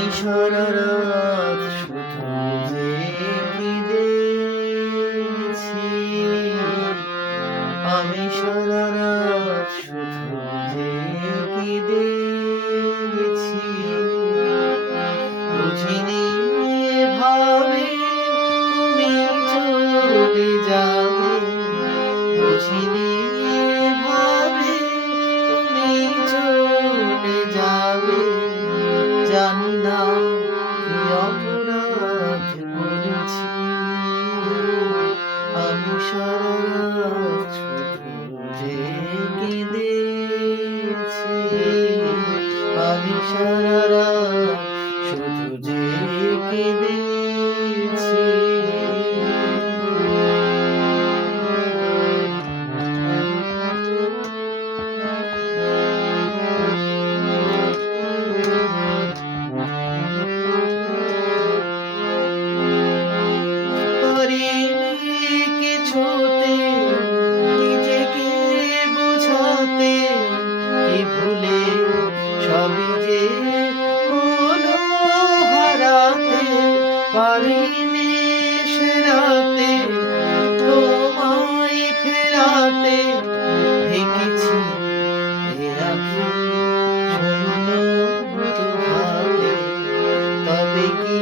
আমি সারা রাত শুধু জেগেছি, আমি সারা রাত শুধু জেগেছি। বুঝিনি এভাবে তুমি চলে যাবে, বুঝিনি এভাবে তুমি চলে যাবে। জানি না কি অপরাধ করেছি, আমি সারা রাত শুধু জেগেছি, আমি সারা রাত শুধু জেগেছি। কিছুতে নিজেকে বোঝাতে, কি ভুলে সবই যে হলো হারাতে পারিনি সে রাতে তোমায় ফেরাতে। হেঁকেছি এ আঁখি শূন্য দুহাতে, তবে কি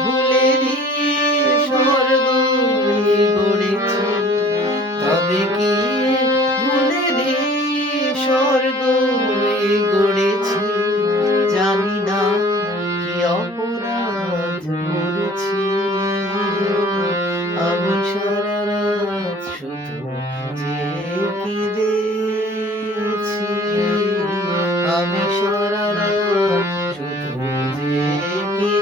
ভুলেরই স্বর্গ গড়েছি, তবে কি ভুলেরই স্বর্গ গড়েছি। জানি না কি অপরাধ করেছি, আমি সারা রাত শুধু জেগেছি, আমি সারা রাত শুধু জেগেছি।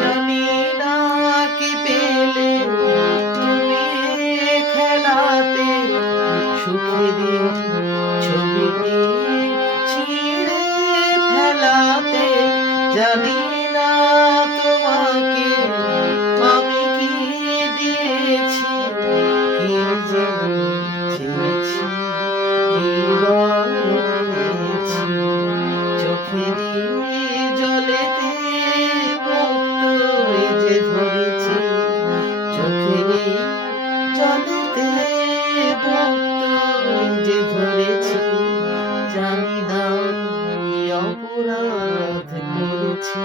জানি না কি পেলে তুমি খেলাতে, সুখেরই ছবিটি ছিঁড়ে ফেলাতে। জানি না তোমাকে আমি কি দিয়েছি, কি যে চেয়েছি, কি বা পেয়েছি। চোখেরই জলেতে মুক্ত যে ধরেছি, চোখেরই জলেতে মুক্ত যে ধরেছি। জানি না কি অপরাধ করেছি,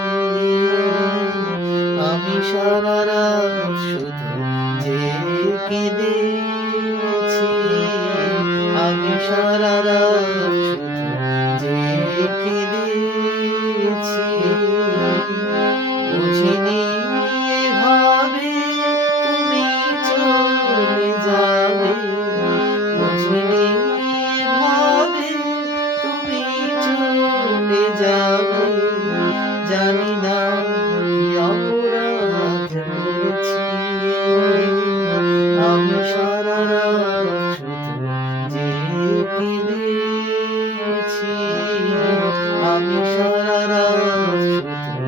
আমি সারা রাত শুধু জেগেছি, আমি সারা রাত শুধু জেগেছি। বুঝিনি এভাবে তুমি চলে যাবে, বুঝিনি এভাবে তুমি চলে যাবে। জানি না কি অপরাধ করেছি, আমি সারা রাত শুধু জেগেছি, আমি সারা রাত শুধু